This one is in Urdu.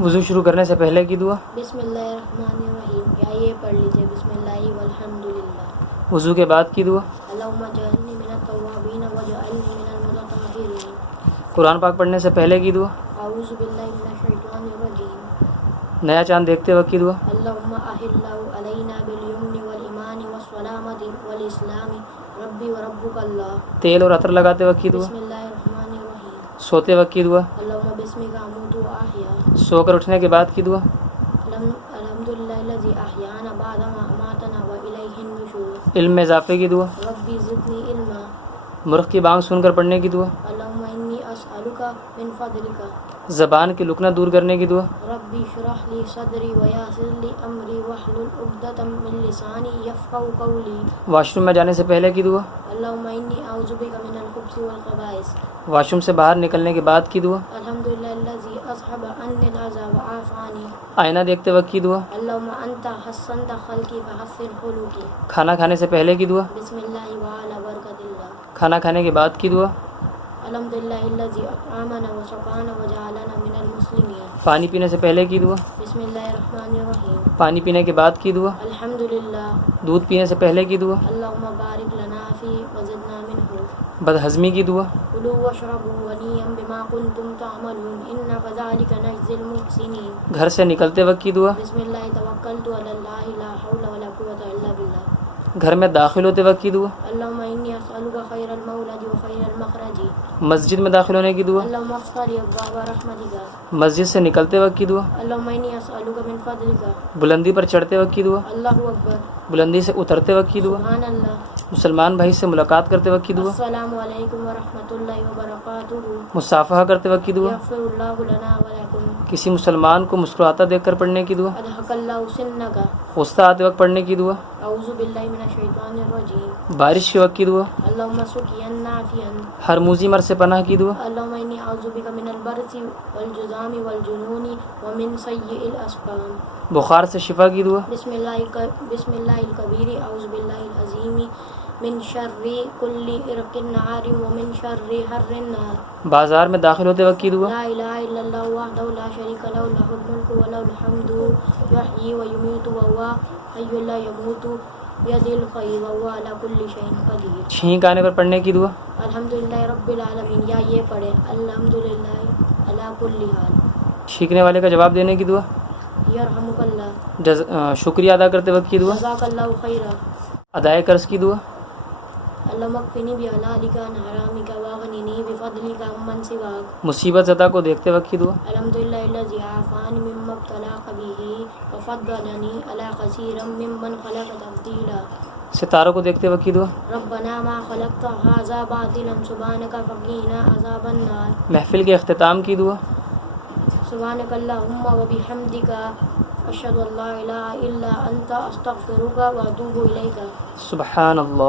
وضو شروع کرنے سے پہلے کی دعا. بسم اللہ الرحمن الرحیم، یا یہ پڑھ لیجیے بسم اللہ والحمدللہ. وضو کے بعد کی دعا. اللہم اجعلنی من التوابین واجعلنی من المتطہرین. قرآن پاک پڑھنے سے پہلے کی دعا. اعوذ باللہ من الشیطان الرجیم. نیا چاند دیکھتے وقت کی دعا. اللہم احلہ علینا بالیمن والایمان والسلامۃ والاسلام ربی وربک اللہ. تیل اور عطر لگاتے وقت کی دعا. بسم اللہ الرحمن الرحیم. سوتے وقت کی دعا. اللہم بسمک اموت واحیا. سو کر اٹھنے کے بعد کی دعا. الحمدللہ الذی احیانا بعد ما اماتنا والیہ النشور. علم میں اضافے کی دعا. ربی زدنی علما. مرغ کی بانگ سن کر پڑھنے کی دعا. اللہم انی اسألک من فضلک. زبان کی لکنہ دور کرنے کی دعا. ربی اشرح لی صدری ویسر لی امری واحلل عقدۃ من لسانی یفقهوا قولی. واش روم میں جانے سے پہلے کی دعا. اللہم انی اعوذ بک من الخبث والخبائث. واش روم سے باہر نکلنے کے بعد کی دعا. الحمدللہ الذی اذهب عنی العذا وعافانی. آئینہ دیکھتے وقت کی دعا. اللہم انت حسنت خلقی فحسن خلقی. کھانا کھانے سے پہلے کی دعا. بسم اللہ وعلی برکت اللہ. کھانا کھانے کے بعد کی دعا. الحمدللہ الذی اطعمنا وسقانا وجعلنا من المسلمین. پانی پینے سے پہلے کی دعا. بسم اللہ الرحمن الرحیم. پانی پینے کے بعد کی دعا. الحمدللہ. دودھ پینے سے پہلے کی دعا. اللہم بارک لنا فی وزدنا منہ. بدہضمی کی دعا. کلوا واشربوا ونیئا بما کنتم تعملون انا کذالک نجزی المحسنین. گھر سے نکلتے وقت کی دعا. بسم اللہ توکلت علی اللہ لا حول ولا قوۃ الا باللہ. گھر میں داخل ہوتے وقت کی دعا. اللہم انی اسألک خیر المولد و خیر المخرج. مسجد میں داخل ہونے کی دعا. اللہم افتح لی ابواب رحمتک. مسجد سے نکلتے وقت کی دعا. اللہم انی اسألک من فضلک. بلندی پر چڑھتے وقت کی دعا. اللہ اکبر. بلندی سے اترتے وقت کی دعا. سبحان اللہ. مسلمان بھائی سے ملاقات کرتے وقت کی دعا. السلام علیکم ورحمۃ اللہ وبرکاتہ. مصافحہ کرتے وقت کی دعا. یغفر اللہ لنا ولکم. کسی مسلمان کو مسکراتا دیکھ کر پڑھنے کی دعا. اضحک اللہ سنک. غصہ آتے وقت پڑھنے کی دعا. اعوذ باللہ من الشیطان الرجیم. بارش کے وقت کی دعا. اللہم سقیا نافعا. ہر موذی مر سے پناہ کی دعا. اللہم انی اعوذ بک من البرص والجذام والجنون ومن سیء الاسقام. بخار سے شفا کی دعا. بسم اللہ الکبیر اعوذ باللہ العظیم من شر کل ارق نار ومن شر حر النار. بازار میں داخل ہوتے وقت کی دعا. لا الہ الا اللہ وحدہ لا شریک لہ لہ الملک ولہ الحمد یحیی ویمیت وہو حی لا یموت بیدہ الخیر وہو علی کل شیء قدیر. چھینک آنے پر پڑھنے کی دعا. الحمدللہ رب العالمین. یا یہ پڑھے الحمدللہ علی کل حال. چھینکنے والے کا جواب دینے کی دعا. یرحمک اللہ. شکریہ ادا کرتے وقت کی دعا. جزاک اللہ خیرا. ادائے قرض کی دعا. اللہم اکفنی بحلالک عن حرامک واغننی بفضلک عمن سواک. مصیبت زدہ کو دیکھتے وقت کی دعا. الحمدللہ الذی عافانی مما ابتلاک بہ وفضلنی علی کثیر ممن خلق تفضیلا. ستاروں کو دیکھتے وقت کی دعا. ربنا ما خلقت ھذا باطلا سبحانک فقنا عذاب النار. محفل کے اختتام کی دعا. سبحانک اللہم وبحمدک اشہد ان لا الہ الا انت استغفرک واتوب الیک. سبحان اللہ.